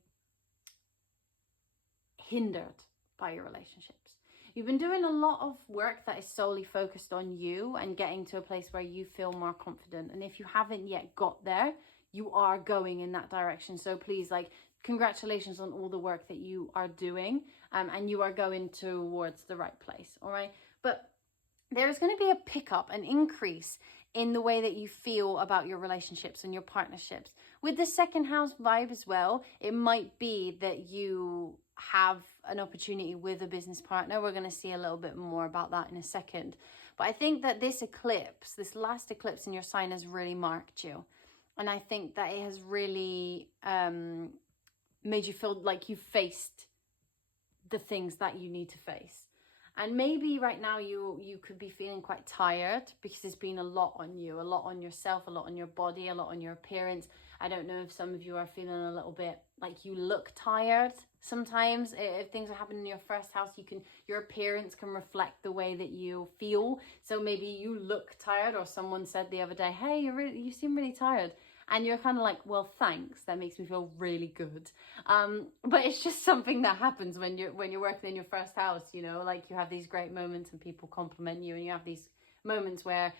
hindered by your relationships. You've been doing a lot of work that is solely focused on you and getting to a place where you feel more confident. And if you haven't yet got there, you are going in that direction. So please, like, congratulations on all the work that you are doing, and you are going towards the right place. All right. But there's going to be a pickup, an increase in the way that you feel about your relationships and your partnerships. With the second house vibe as well, it might be that you have an opportunity with a business partner. We're going to see a little bit more about that in a second. But I think that this eclipse, this last eclipse in your sign, has really marked you. And I think that it has really made you feel like you faced the things that you need to face. And maybe right now you could be feeling quite tired because there's been a lot on you, a lot on yourself, a lot on your body, a lot on your appearance. I don't know if some of you are feeling a little bit like you look tired sometimes. If things are happening in your first house, your appearance can reflect the way that you feel. So maybe you look tired, or someone said the other day, hey, you seem really tired. And you're kind of like, well, thanks. That makes me feel really good. But it's just something that happens when you're working in your first house, you know, like you have these great moments and people compliment you, and you have these moments where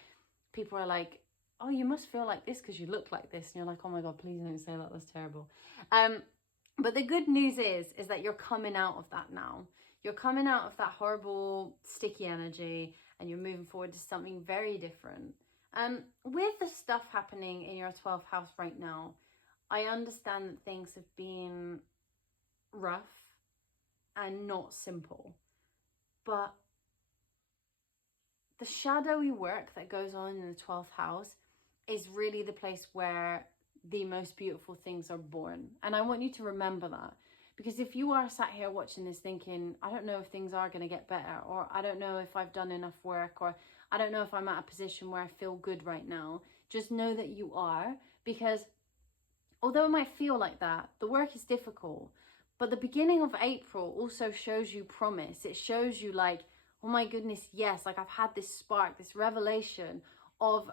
people are like, oh, you must feel like this because you look like this. And you're like, oh my God, please don't say that. That's terrible. But the good news is that you're coming out of that now. You're coming out of that horrible, sticky energy, and you're moving forward to something very different. With the stuff happening in your 12th house right now, I understand that things have been rough and not simple, but the shadowy work that goes on in the 12th house is really the place where the most beautiful things are born. And I want you to remember that, because if you are sat here watching this thinking, I don't know if things are going to get better, or I don't know if I've done enough work, or I don't know if I'm at a position where I feel good right now, just know that you are, because although it might feel like that, the work is difficult. But the beginning of April also shows you promise. It shows you like, oh my goodness, yes, like I've had this spark, this revelation of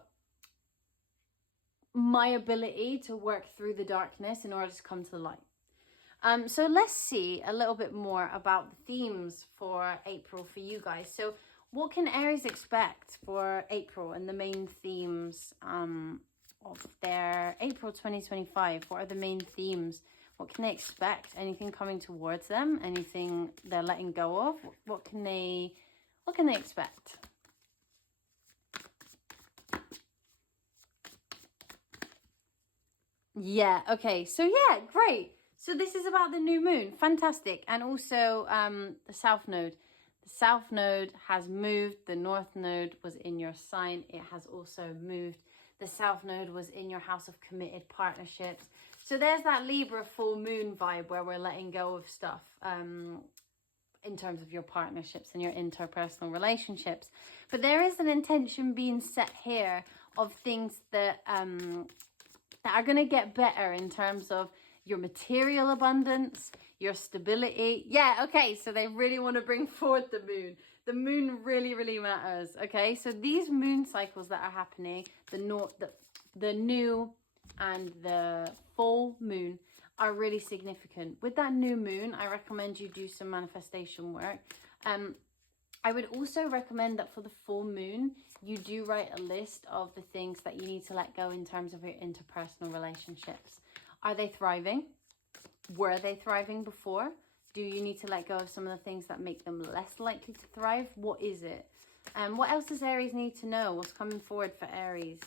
my ability to work through the darkness in order to come to the light. So let's see a little bit more about the themes for April for you guys. So what can Aries expect for April and the main themes of their April 2025? What are the main themes? What can they expect? Anything coming towards them? Anything they're letting go of? What can they expect? Yeah, okay. So yeah, great. So this is about the new moon. Fantastic. And also the South Node. The South Node has moved. The North Node was in your sign. It has also moved. The South Node was in your house of committed partnerships. So there's that Libra full moon vibe where we're letting go of stuff in terms of your partnerships and your interpersonal relationships. But there is an intention being set here of things that are going to get better in terms of your material abundance, your stability. Yeah, okay, so they really want to bring forward the moon. The moon really, really matters, okay? So these moon cycles that are happening, the new and the full moon, are really significant. With that new moon, I recommend you do some manifestation work. I would also recommend that for the full moon, you do write a list of the things that you need to let go in terms of your interpersonal relationships. Are they thriving? Were they thriving before? Do you need to let go of some of the things that make them less likely to thrive? What is it? What else does Aries need to know? What's coming forward for Aries?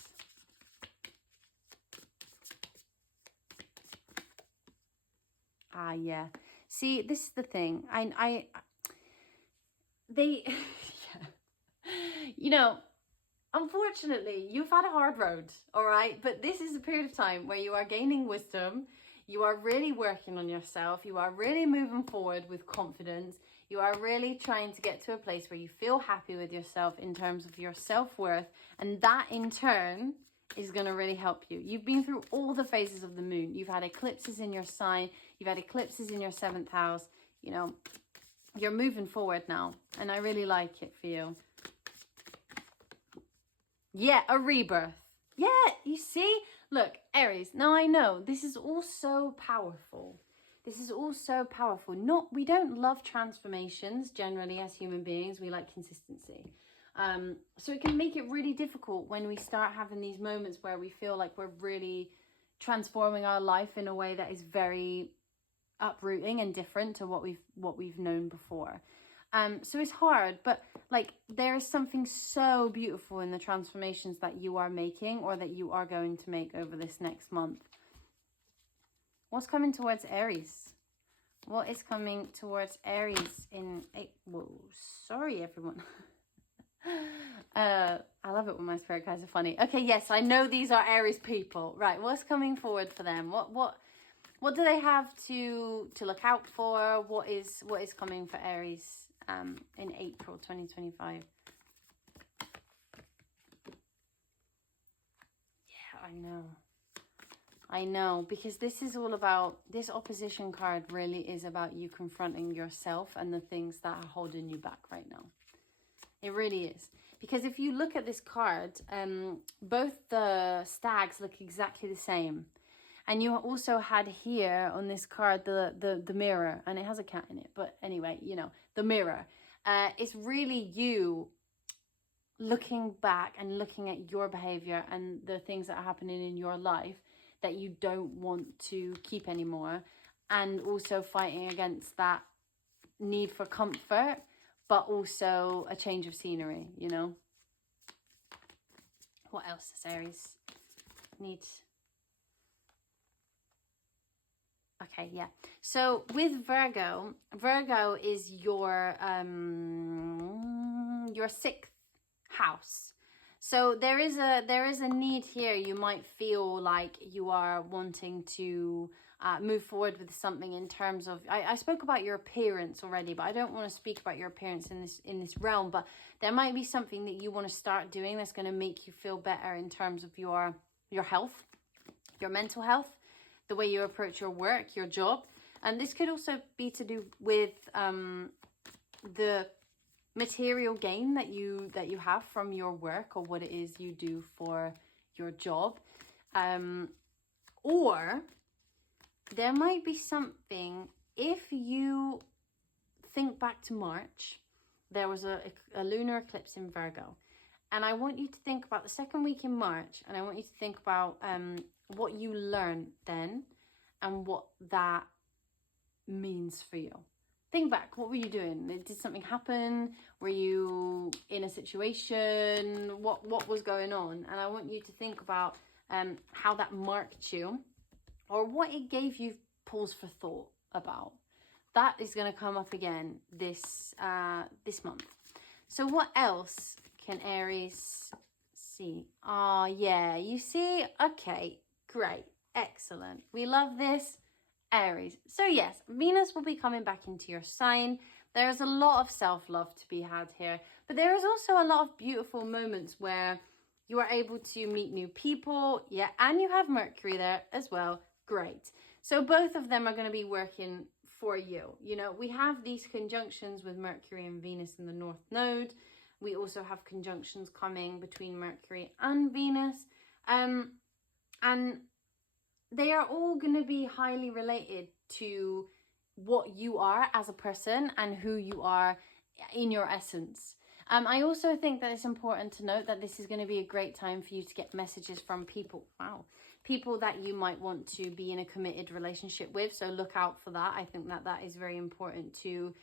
Yeah. See, this is the thing. You know, unfortunately, you've had a hard road, all right? But this is a period of time where you are gaining wisdom. You are really working on yourself. You are really moving forward with confidence. You are really trying to get to a place where you feel happy with yourself in terms of your self-worth. And that, in turn, is going to really help you. You've been through all the phases of the moon. You've had eclipses in your sign. You've had eclipses in your 7th house. You know, you're moving forward now. And I really like it for you. Yeah, a rebirth. Yeah, you see? Look, Aries, now I know this is all so powerful. This is all so powerful. We don't love transformations generally as human beings. We like consistency. So it can make it really difficult when we start having these moments where we feel like we're really transforming our life in a way that is very uprooting and different to what we've known before. So it's hard, but like there is something so beautiful in the transformations that you are making or that you are going to make over this next month. What's coming towards Aries? What is coming towards Aries in Whoa, sorry everyone. I love it when my spirit guides are funny. Okay, yes, I know these are Aries people. Right, what's coming forward for them? What do they have to look out for? What is coming for Aries in April 2025? Yeah, I know, because this is all about, this opposition card really is about you confronting yourself and the things that are holding you back right now. It really is. Because if you look at this card, both the stags look exactly the same. And you also had here on this card the mirror, and it has a cat in it. But anyway, you know, the mirror. It's really you looking back and looking at your behavior and the things that are happening in your life that you don't want to keep anymore, and also fighting against that need for comfort, but also a change of scenery, you know. What else does Aries need? Okay, yeah. So with Virgo, Virgo is your 6th house. So there is a need here. You might feel like you are wanting to move forward with something in terms of, I spoke about your appearance already, but I don't want to speak about your appearance in this realm. But there might be something that you want to start doing that's going to make you feel better in terms of your health, your mental health, the way you approach your work, your job. And this could also be to do with the material gain that you have from your work, or what it is you do for your job. Or there might be something, if you think back to March, there was a lunar eclipse in Virgo. And I want you to think about the second week in March, and I want you to think about what you learned then and what that means for you. Think back, what were you doing? Did something happen? Were you in a situation? What was going on? And I want you to think about how that marked you, or what it gave you pause for thought about. That is going to come up again this month. So what else can Aries see? Oh, yeah, you see? Okay, great, excellent. We love this. Aries. So yes, Venus will be coming back into your sign. There's a lot of self-love to be had here, but there is also a lot of beautiful moments where you are able to meet new people. Yeah, and you have Mercury there as well. Great. So both of them are going to be working for you. You know, we have these conjunctions with Mercury and Venus in the North Node. We also have conjunctions coming between Mercury and Venus. And they are all going to be highly related to what you are as a person and who you are in your essence. I also think that it's important to note that this is going to be a great time for you to get messages from people. Wow. People that you might want to be in a committed relationship with. So look out for that. I think that is very important to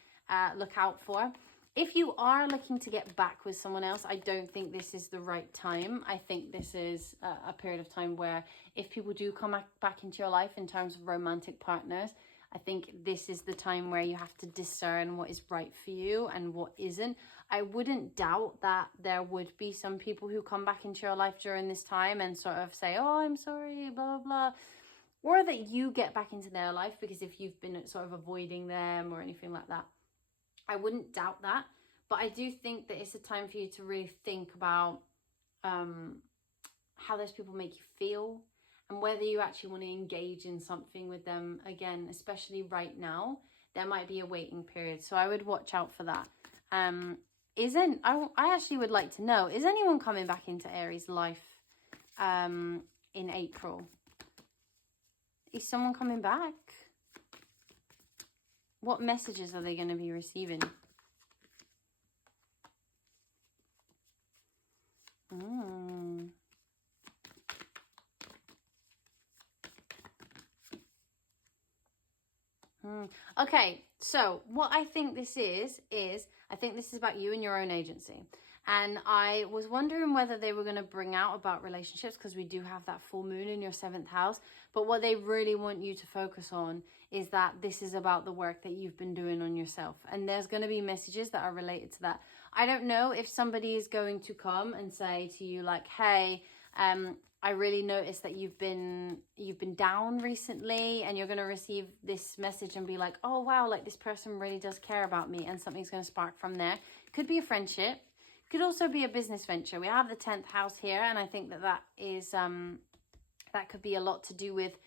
look out for. If you are looking to get back with someone else, I don't think this is the right time. I think this is a period of time where if people do come back into your life in terms of romantic partners, I think this is the time where you have to discern what is right for you and what isn't. I wouldn't doubt that there would be some people who come back into your life during this time and sort of say, oh, I'm sorry, blah, blah, blah. Or that you get back into their life, because if you've been sort of avoiding them or anything like that, I wouldn't doubt that. But I do think that it's a time for you to really think about how those people make you feel, and whether you actually want to engage in something with them again, especially right now. There might be a waiting period, so I would watch out for that. I actually would like to know, is anyone coming back into Aries' life in April? Is someone coming back? What messages are they going to be receiving? Okay, so what I think this is I think this is about you and your own agency. And I was wondering whether they were going to bring out about relationships, because we do have that full moon in your 7th house. But what they really want you to focus on is that this is about the work that you've been doing on yourself. And there's going to be messages that are related to that. I don't know if somebody is going to come and say to you like, hey, I really noticed that you've been down recently, and you're going to receive this message and be like, oh wow, like this person really does care about me, and something's going to spark from there. Could be a friendship, could also be a business venture. We have the 10th house here, and I think that that is that could be a lot to do with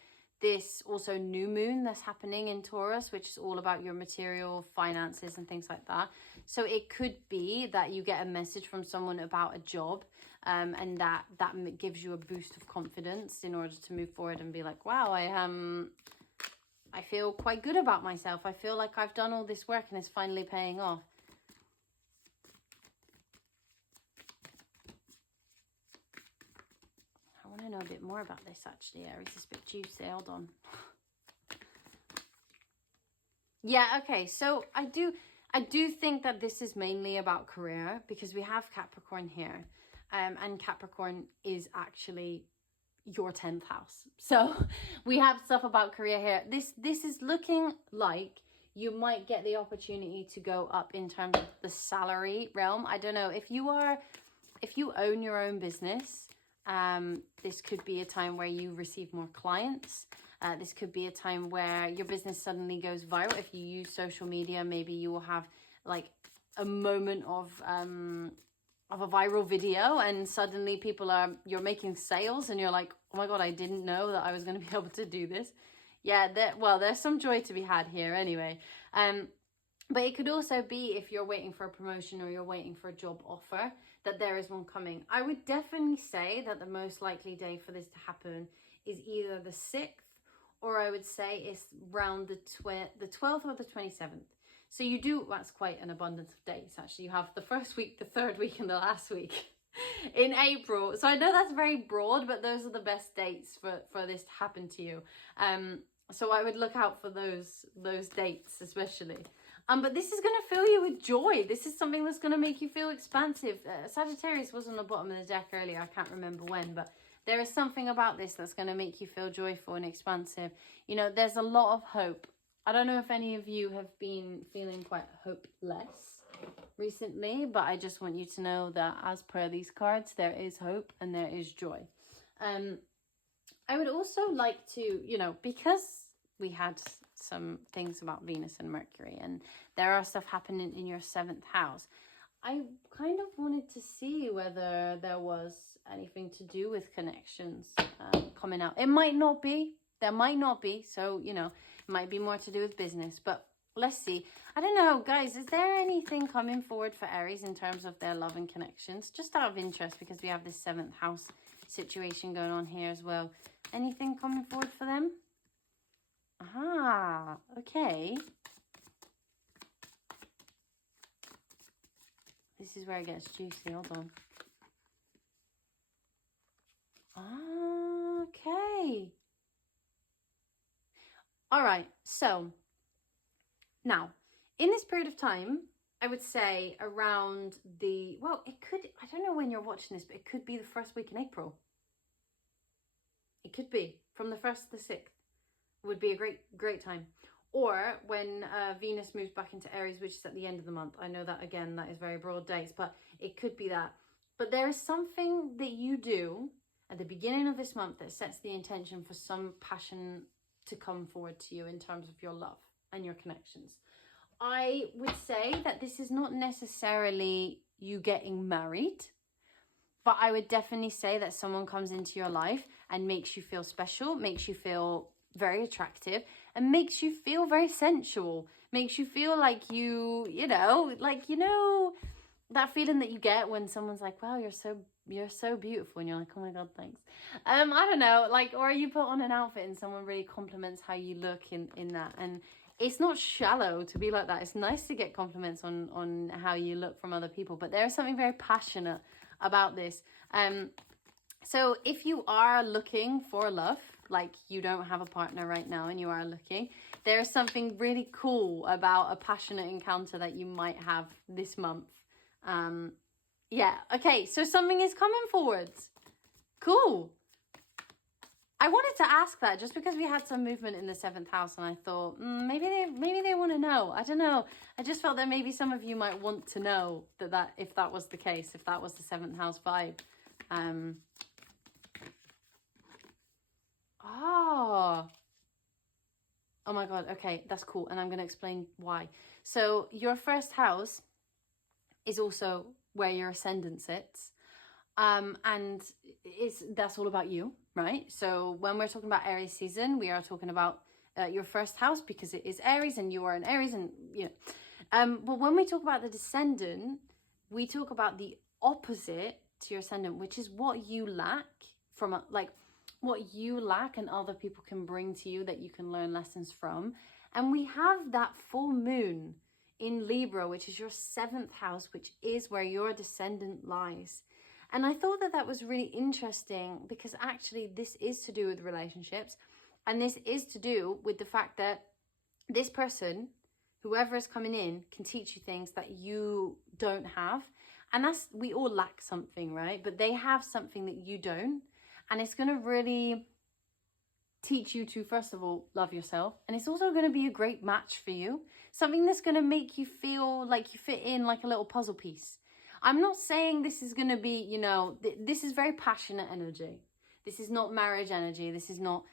this also new moon that's happening in Taurus, which is all about your material finances and things like that. So it could be that you get a message from someone about a job, and that gives you a boost of confidence in order to move forward and be like, wow, I feel quite good about myself. I feel like I've done all this work and it's finally paying off. I want to know a bit more about this, actually. Aries is a bit juicy. Hold on. Yeah, okay. So I do think that this is mainly about career, because we have Capricorn here. And Capricorn is actually your 10th house. So we have stuff about career here. This is looking like you might get the opportunity to go up in terms of the salary realm. I don't know. If you own your own business, this could be a time where you receive more clients. This could be a time where your business suddenly goes viral. If you use social media, maybe you will have like a moment of a viral video, and suddenly you're making sales, and you're like, oh my God, I didn't know that I was going to be able to do this. Yeah, there's some joy to be had here anyway. But it could also be, if you're waiting for a promotion or you're waiting for a job offer, that there is one coming. I would definitely say that the most likely day for this to happen is either the 6th, or I would say it's around the 12th or the 27th. So that's quite an abundance of days, actually. You have the first week, the third week, and the last week in April. So I know that's very broad, but those are the best dates for this to happen to you. So I would look out for those dates especially. But this is going to fill you with joy. This is something that's going to make you feel expansive. Sagittarius was on the bottom of the deck earlier. I can't remember when, but there is something about this that's going to make you feel joyful and expansive. You know, there's a lot of hope. I don't know if any of you have been feeling quite hopeless recently, but I just want you to know that as per these cards, there is hope and there is joy. I would also like to, because we had some things about Venus and Mercury, and there are stuff happening in your 7th house, I kind of wanted to see whether there was anything to do with connections coming out. It might not be. There might not be. So, it might be more to do with business. But let's see. I don't know, guys. Is there anything coming forward for Aries in terms of their love and connections? Just out of interest, because we have this 7th house situation going on here as well. Anything coming forward for them? Ah, okay. This is where it gets juicy. Hold on. Okay. All right. So now, in this period of time, I would say around I don't know when you're watching this, but it could be the first week in April. It could be from the 1st to the 6th. Would be a great time. Or when Venus moves back into Aries, which is at the end of the month. I know that, again, that is very broad dates, but it could be that. But there is something that you do at the beginning of this month that sets the intention for some passion to come forward to you in terms of your love and your connections. I would say that this is not necessarily you getting married, but I would definitely say that someone comes into your life and makes you feel special, makes you feel very attractive, and makes you feel very sensual, makes you feel like that feeling that you get when someone's like, wow, you're so beautiful, and you're like, oh my God, thanks. I don't know, or you put on an outfit and someone really compliments how you look in that, and it's not shallow to be like that. It's nice to get compliments on how you look from other people, but there is something very passionate about this. So if you are looking for love, like you don't have a partner right now and you are looking, there is something really cool about a passionate encounter that you might have this month. Yeah, okay, so something is coming forwards. Cool. I wanted to ask that just because we had some movement in the 7th house, and I thought maybe they want to know. I don't know. I just felt that maybe some of you might want to know that if that was the case, if that was the 7th house vibe. Oh. Oh my God. Okay, that's cool. And I'm going to explain why. So your first house is also where your ascendant sits. And that's all about you, right? So when we're talking about Aries season, we are talking about your first house because it is Aries and you are an Aries, and but when we talk about the descendant, we talk about the opposite to your ascendant, which is what you lack from what you lack and other people can bring to you that you can learn lessons from. And we have that full moon in Libra, which is your 7th house, which is where your descendant lies. And I thought that was really interesting because actually this is to do with relationships, and this is to do with the fact that this person, whoever is coming in, can teach you things that you don't have. And we all lack something, right? But they have something that you don't. And it's going to really teach you to, first of all, love yourself. And it's also going to be a great match for you. Something that's going to make you feel like you fit in like a little puzzle piece. I'm not saying this is going to be, this is very passionate energy. This is not marriage energy. This is not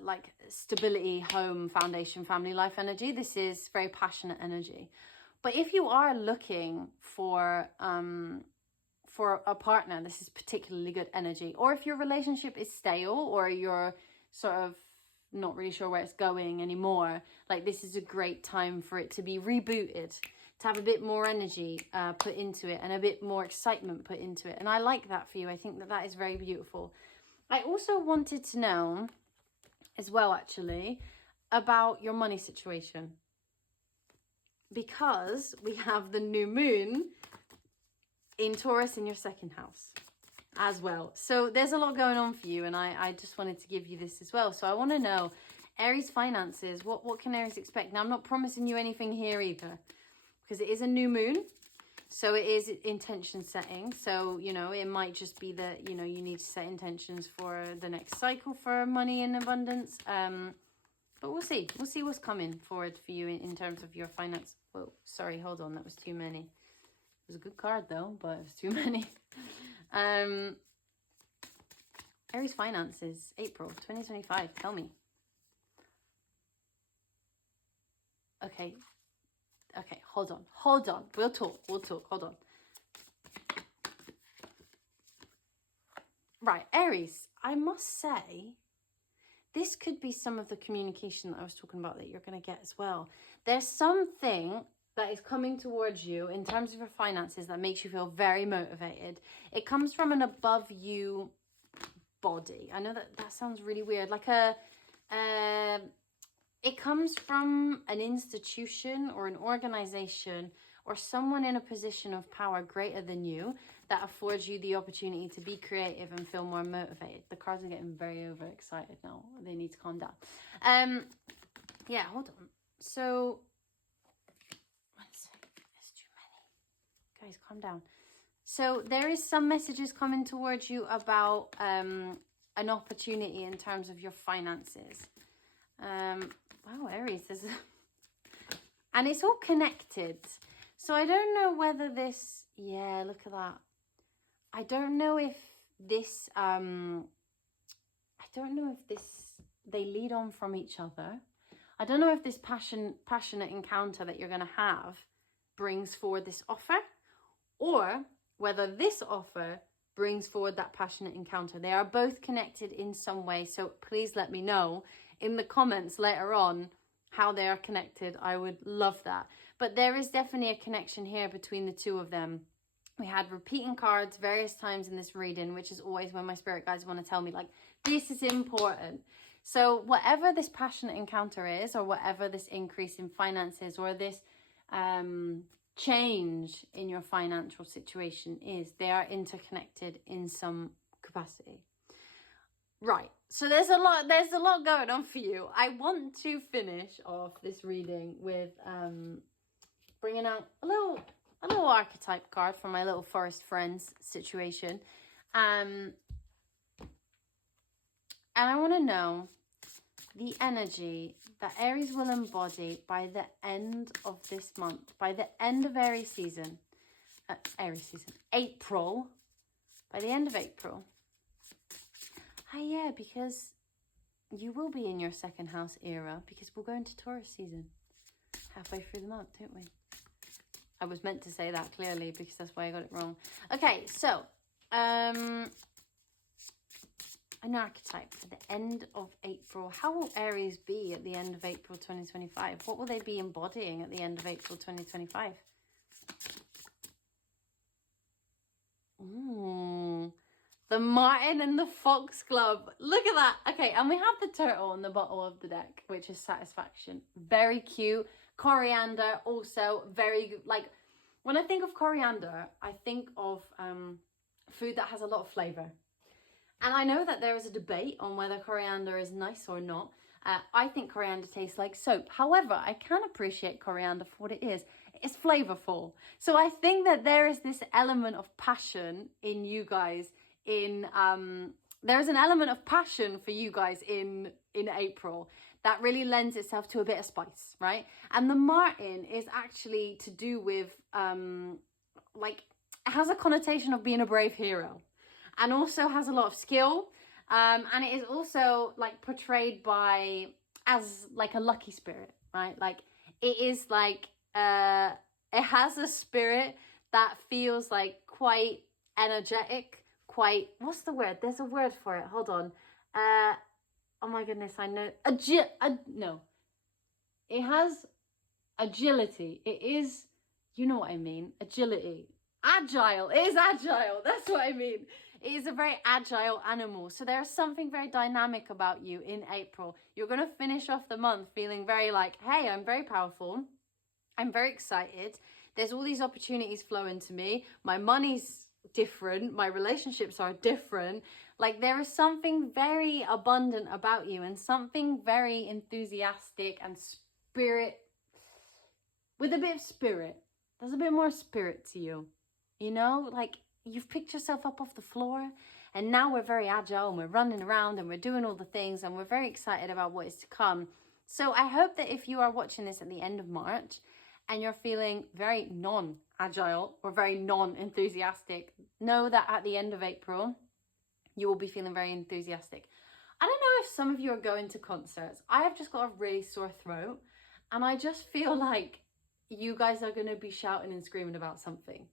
like stability, home, foundation, family life energy. This is very passionate energy. But if you are looking for a partner, this is particularly good energy. Or if your relationship is stale or you're sort of not really sure where it's going anymore, like this is a great time for it to be rebooted, to have a bit more energy put into it and a bit more excitement put into it. And I like that for you. I think that is very beautiful. I also wanted to know as well, actually, about your money situation, because we have the new moon in Taurus in your 2nd house as well. So there's a lot going on for you, and I just wanted to give you this as well. So I want to know Aries finances. What can Aries expect? Now, I'm not promising you anything here either, because it is a new moon. So it is intention setting. So, it might just be that, you need to set intentions for the next cycle for money and abundance. But we'll see. We'll see what's coming forward for you in terms of your finance. Whoa, sorry, hold on. That was too many. It was a good card though, but it was too many. Aries finances, April 2025. Tell me. Okay, hold on. We'll talk. Hold on. Right, Aries, I must say, this could be some of the communication that I was talking about that you're going to get as well. There's something that is coming towards you in terms of your finances that makes you feel very motivated. It comes from an above you body. I know that sounds really weird. Like it comes from an institution or an organization or someone in a position of power greater than you that affords you the opportunity to be creative and feel more motivated. The cards are getting very overexcited now. They need to calm down. Yeah, hold on. So, one second. There's too many. Guys, calm down. So there is some messages coming towards you about an opportunity in terms of your finances. Wow, Aries, and it's all connected. So I don't know whether this, yeah, look at that. I don't know if this, they lead on from each other. I don't know if this passionate encounter that you're going to have brings forward this offer, or whether this offer brings forward that passionate encounter. They are both connected in some way. So please let me know in the comments later on how they are connected. I would love that. But there is definitely a connection here between the two of them. We had repeating cards various times in this reading, which is always when my spirit guides want to tell me, like, this is important. So whatever this passionate encounter is, or whatever this increase in finances, or this change in your financial situation is, they are interconnected in some capacity. Right, so there's a lot going on for you. I want to finish off this reading with bringing out a little archetype card from my little forest friends situation. And I want to know the energy that Aries will embody by the end of this month, by the end of Aries season, April, by the end of April. Yeah, because you will be in your second house era, because we'll go into Taurus season halfway through the month, don't we? I was meant to say that clearly because that's why I got it wrong. Okay, so an archetype for the end of April. How will Aries be at the end of April 2025? What will they be embodying at the end of April 2025? Ooh, the Martin and the Foxglove. Look at that. Okay, and we have the turtle on the bottom of the deck, which is satisfaction. Very cute. Coriander, also very good. Like, when I think of coriander, I think of food that has a lot of flavor. And I know that there is a debate on whether coriander is nice or not. I think coriander tastes like soap. However, I can appreciate coriander for what it is. It's flavorful. So I think that there is this element of passion in you guys. There's an element of passion for you guys in April that really lends itself to a bit of spice, right? And the Martin is actually to do with like, it has a connotation of being a brave hero, and also has a lot of skill, and it is also like portrayed as like a lucky spirit, right? Like, it is like it has a spirit that feels like quite energetic, quite, what's the word? There's a word for it. Hold on. Oh my goodness, I know. No. It has agility. It is, you know what I mean? Agility. Agile. It is agile. That's what I mean. It is a very agile animal. So there's something very dynamic about you in April. You're going to finish off the month feeling very like, hey, I'm very powerful. I'm very excited. There's all these opportunities flowing to me. My money's different. My relationships are different. Like, there is something very abundant about you, and something very enthusiastic and spirit, with a bit of spirit. There's a bit more spirit to you, you know? Like, you've picked yourself up off the floor, and now we're very agile, and we're running around, and we're doing all the things, and we're very excited about what is to come. So I hope that if you are watching this at the end of March, and you're feeling very non-agile or very non-enthusiastic, know that at the end of April, you will be feeling very enthusiastic. I don't know if some of you are going to concerts. I have just got a really sore throat, and I just feel like you guys are going to be shouting and screaming about something.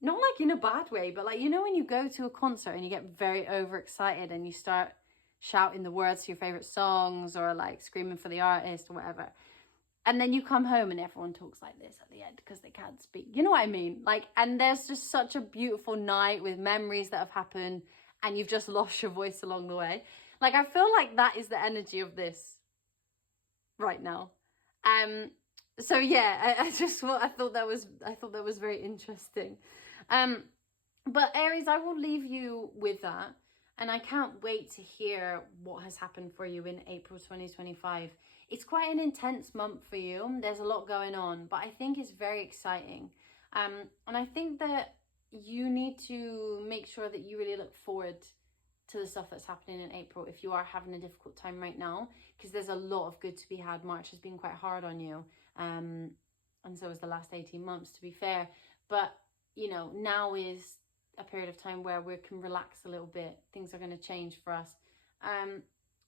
Not like in a bad way, but like, you know, when you go to a concert and you get very overexcited and you start shouting the words to your favorite songs, or like screaming for the artist or whatever. And then you come home and everyone talks like this at the end because they can't speak. You know what I mean? Like, and there's just such a beautiful night with memories that have happened, and you've just lost your voice along the way. Like, I feel like that is the energy of this right now. So yeah, I thought that was very interesting. But Aries, I will leave you with that. And I can't wait to hear what has happened for you in April 2025. It's quite an intense month for you. There's a lot going on, but I think it's very exciting. And I think that you need to make sure that you really look forward to the stuff that's happening in April if you are having a difficult time right now, because there's a lot of good to be had. March has been quite hard on you. And so was the last 18 months, to be fair. But, you know, now is a period of time where we can relax a little bit. Things are going to change for us.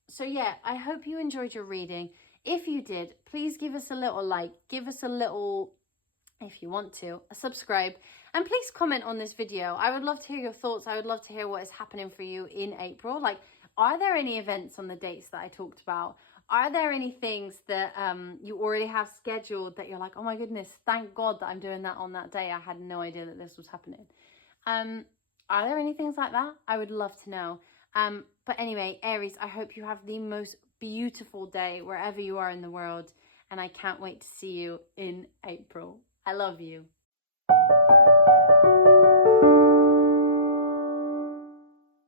So yeah, I hope you enjoyed your reading. If you did, please give us a little like, give us a little, if you want to, a subscribe, and please comment on this video. I would love to hear your thoughts. I would love to hear what is happening for you in April. Like, are there any events on the dates that I talked about? Are there any things that you already have scheduled that you're like, oh my goodness, thank God that I'm doing that on that day. I had no idea that this was happening. Are there any things like that? I would love to know. But anyway, Aries, I hope you have the most beautiful day wherever you are in the world, and I can't wait to see you in April. I love you.